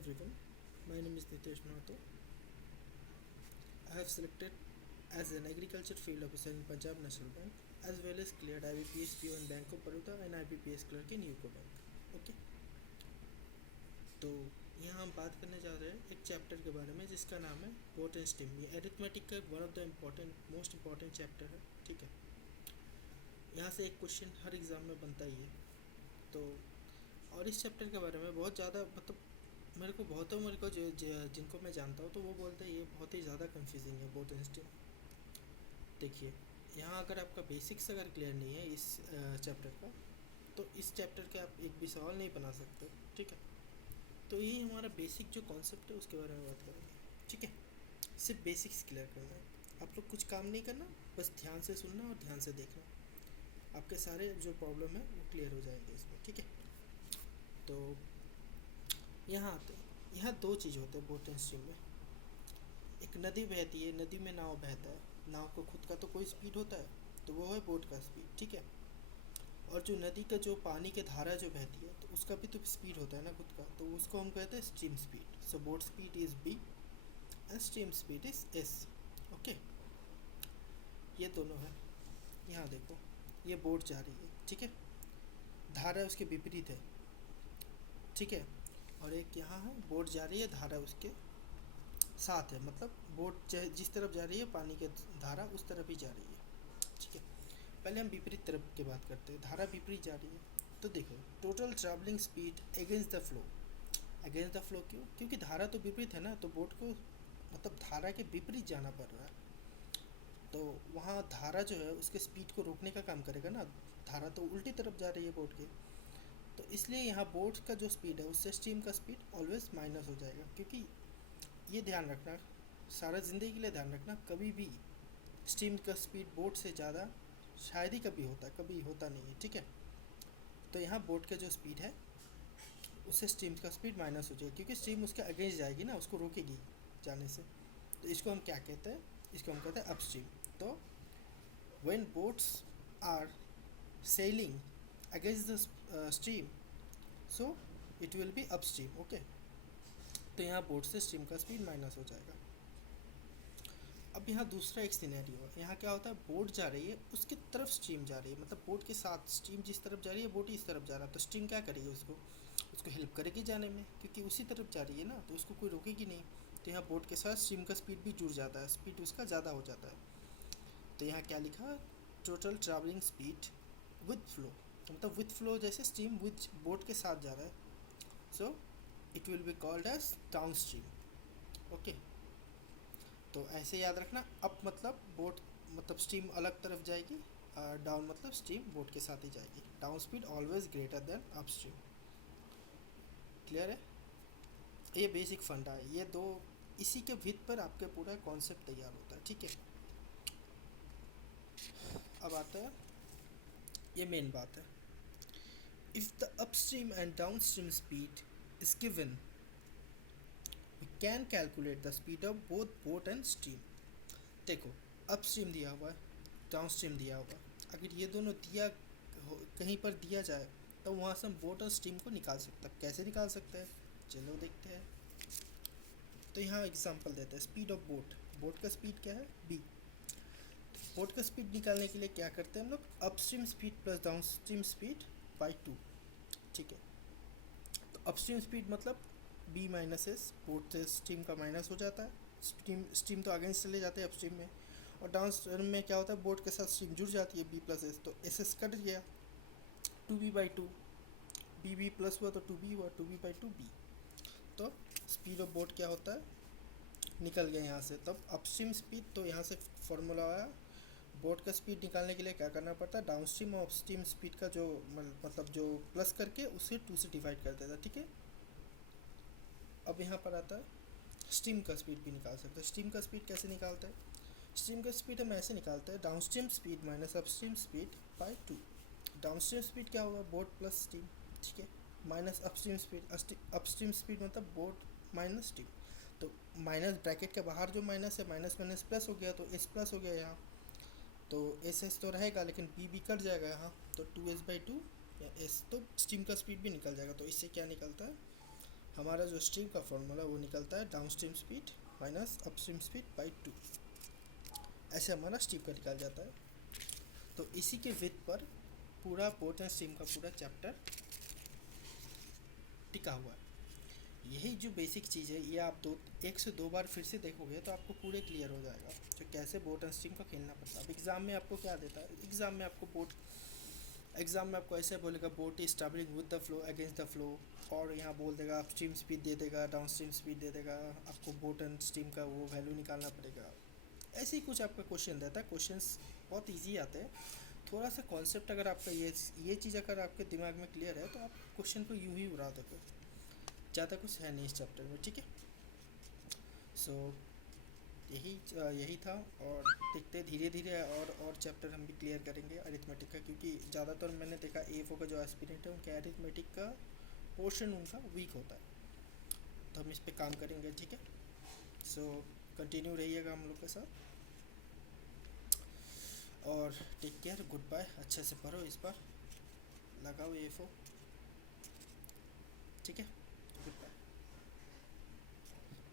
everyone, my name is Nitesh Mahato. I have selected as an agriculture field officer in Punjab National Bank as well as cleared IBPS PO in Bank of Baroda and IBPS clerk in UCO Bank. Okay, तो यहाँ हम बात करने जा रहे हैं एक chapter के बारे में जिसका नाम है बोट एंड स्टीम। ये एरिथमेटिक का one of the most important chapter है। ठीक है, यहाँ से एक क्वेश्चन हर एग्ज़ाम में बनता ही है। तो और इस चैप्टर के बारे में बहुत ज़्यादा मेरे को जिनको मैं जानता हूँ तो वो बोलते हैं ये बहुत ही ज़्यादा कंफ्यूजिंग है बोट एंड स्टीम। देखिए, यहाँ अगर आपका बेसिक्स अगर क्लियर नहीं है इस चैप्टर का तो इस चैप्टर के आप एक भी सवाल नहीं बना सकते। ठीक है, तो यही हमारा बेसिक जो कॉन्सेप्ट है उसके बारे में बात करेंगे। ठीक है, सिर्फ बेसिक्स क्लियर करना है, आप लोग कुछ काम नहीं करना, बस ध्यान से सुनना और ध्यान से देखना, आपके सारे जो प्रॉब्लम है वो क्लियर हो जाएंगे इसमें। ठीक है, तो यहाँ आते हैं। यहाँ दो चीज़ होते हैं बोट एंड स्ट्रीम में। एक नदी बहती है, नदी में नाव बहता है, नाव को खुद का तो कोई स्पीड होता है, तो वो है बोट का स्पीड। ठीक है, और जो नदी का जो पानी के धारा जो बहती है तो उसका भी तो स्पीड होता है ना खुद का, तो उसको हम कहते हैं stream speed. So boat speed is B and stream speed is S. Okay, ये दोनों है। यहाँ देखो, ये बोट जा रही है, ठीक है, धारा उसके विपरीत है। ठीक है, और एक यहाँ है बोट जा रही है, धारा उसके साथ है, मतलब बोट जिस तरफ जा रही है पानी के धारा उस तरफ ही जा रही है। ठीक है, पहले हम विपरीत तरफ की बात करते हैं। धारा विपरीत जा रही है तो देखो, total travelling speed against the flow. Against the flow क्यों? क्योंकि धारा तो विपरीत है ना, तो बोट को मतलब धारा के विपरीत जाना पड़ रहा है, तो वहाँ धारा जो है उसके स्पीड को रोकने का काम करेगा ना। धारा तो उल्टी तरफ जा रही है बोट के, तो इसलिए यहाँ बोट का जो स्पीड है उससे स्ट्रीम का स्पीड ऑलवेज माइनस हो जाएगा। क्योंकि ये ध्यान रखना, सारा ज़िंदगी के लिए ध्यान रखना, कभी भी स्ट्रीम का स्पीड बोट से ज़्यादा शायद ही कभी होता है, कभी होता नहीं है। ठीक है, तो यहाँ बोट का जो स्पीड है उससे स्ट्रीम का स्पीड माइनस हो जाएगा, क्योंकि स्ट्रीम उसके अगेंस्ट जाएगी ना, उसको रोकेगी जाने से। तो इसको हम क्या कहते हैं? इसको हम कहते हैं अपस्ट्रीम। तो when boats are sailing against the stream, so it will be upstream. Okay, तो यहाँ बोट से स्ट्रीम का स्पीड माइनस हो जाएगा। अब यहाँ दूसरा एक सिनेरियो है। यहाँ क्या होता है, बोट जा रही है, उसकी तरफ स्ट्रीम जा रही है, मतलब बोट के साथ स्ट्रीम जिस तरफ जा रही है बोट इस तरफ जा रहा है, तो स्ट्रीम क्या करेगी? उसको हेल्प करेगी जाने में, क्योंकि उसी तरफ जा रही है ना, तो उसको कोई रोकेगी नहीं। तो यहाँ बोट के साथ स्ट्रीम का स्पीड भी जुड़ जाता है, स्पीड उसका ज़्यादा हो जाता है। तो यहाँ क्या लिखा? Total travelling speed with flow, मतलब विद फ्लो जैसे स्ट्रीम विद बोट के साथ जा रहा है, so it will be called as downstream. Okay, तो ऐसे याद रखना, अप मतलब बोट मतलब स्ट्रीम अलग तरफ जाएगी, डाउन मतलब स्ट्रीम बोट के साथ ही जाएगी। Down speed always greater than up stream. Clear है? ये बेसिक फंडा है, ये दो, इसी के भित पर आपके पूरा कॉन्सेप्ट तैयार होता है। ठीक है, अब आता है ये मेन बात है। If the upstream and downstream speed is given, we can calculate the speed of both boat and stream. देखो, अपस्ट्रीम दिया हुआ है, डाउनस्ट्रीम दिया हुआ है, अगर ये दोनों कहीं पर दिया जाए तो वहाँ से हम बोट और स्ट्रीम को निकाल सकते हैं। कैसे निकाल सकते हैं, चलो देखते हैं। तो यहाँ एग्जांपल देते हैं। स्पीड ऑफ बोट, बोट का स्पीड क्या है? बी। बोट का स्पीड निकालने के लिए क्या करते हैं हम लोग? Upstream speed plus downstream speed by 2। ठीक है, तो अपस्ट्रीम स्पीड मतलब बी माइनस एस, बोट से स्ट्रीम का माइनस हो जाता है, स्ट्रीम तो अगेंस्ट चले जाते हैं अपस्ट्रीम में, और डाउन स्ट्रीम में क्या होता है, बोट के साथ स्ट्रीम जुड़ जाती है बी प्लस एस, तो एस एस कट गया, 2b/2, बी प्लस हुआ तो 2b हुआ, 2b/2b। तो स्पीड ऑफ बोट क्या होता है, निकल गया यहाँ से। तब अपस्ट्रीम स्पीड, तो यहाँ से फॉर्मूला आया, बोट का स्पीड निकालने के लिए क्या करना पड़ता है, डाउनस्ट्रीम और अपस्ट्रीम स्पीड का जो मतलब जो प्लस करके उसे 2 से डिवाइड कर देता। ठीक है, अब यहाँ पर आता है स्ट्रीम का स्पीड भी निकाल सकते हैं। स्ट्रीम का स्पीड कैसे निकालते हैं? स्ट्रीम का स्पीड हम ऐसे निकालते हैं, downstream speed minus upstream speed by 2। Downstream speed क्या होगा, बोट प्लस स्ट्रीम, ठीक है, minus upstream speed, upstream speed मतलब बोट माइनस स्ट्रीम। तो माइनस ब्रैकेट के बाहर जो माइनस है, माइनस माइनस प्लस हो गया, तो एस प्लस हो गया यहाँ, तो एस एस तो रहेगा लेकिन बी कट जाएगा यहाँ, तो 2s/2 या एस, तो स्ट्रीम का स्पीड भी निकल जाएगा। तो इससे क्या निकलता है, हमारा जो स्ट्रीम का फॉर्मूला वो निकलता है down stream speed minus upstream speed by 2, ऐसे हमारा स्ट्रीम का निकल जाता है। तो इसी के विद पर पूरा पोर्ट एंड स्ट्रीम का पूरा चैप्टर टिका हुआ है। यही जो बेसिक चीज़ है ये आप एक से दो बार फिर से देखोगे तो आपको पूरे क्लियर हो जाएगा तो कैसे बोट एंड स्ट्रीम का खेलना पड़ता है। अब एग्ज़ाम में आपको क्या देता है, एग्ज़ाम में आपको ऐसे बोलेगा boat is travelling with the flow against the flow, और यहाँ बोल देगा अप स्ट्रीम स्पीड दे देगा, डाउन स्ट्रीम स्पीड दे देगा, आपको बोट एंड स्ट्रीम का वो वैल्यू निकालना पड़ेगा। ऐसे ही कुछ आपका क्वेश्चन रहता है। क्वेश्चंस बहुत ईजी आते हैं। थोड़ा सा कॉन्सेप्ट अगर आपका ये चीज़ अगर आपके दिमाग में क्लियर है तो आप क्वेश्चन को यूँ ही उड़ा दोगे, ज़्यादा कुछ है नहीं इस चैप्टर में, ठीक है। सो यही था, और देखते धीरे धीरे और चैप्टर हम भी क्लियर करेंगे अरिथमेटिक का, क्योंकि ज़्यादातर मैंने देखा एफओ का जो एस्पिरेंट है उनके अरिथमेटिक का पोर्शन उनका वीक होता है, तो हम इस पर काम करेंगे, ठीक है। सो कंटिन्यू रहिएगा हम लोग के साथ, और टेक केयर, गुड बाय। अच्छे से पढ़ो, इस बार लगाओ एफओ, ठीक है।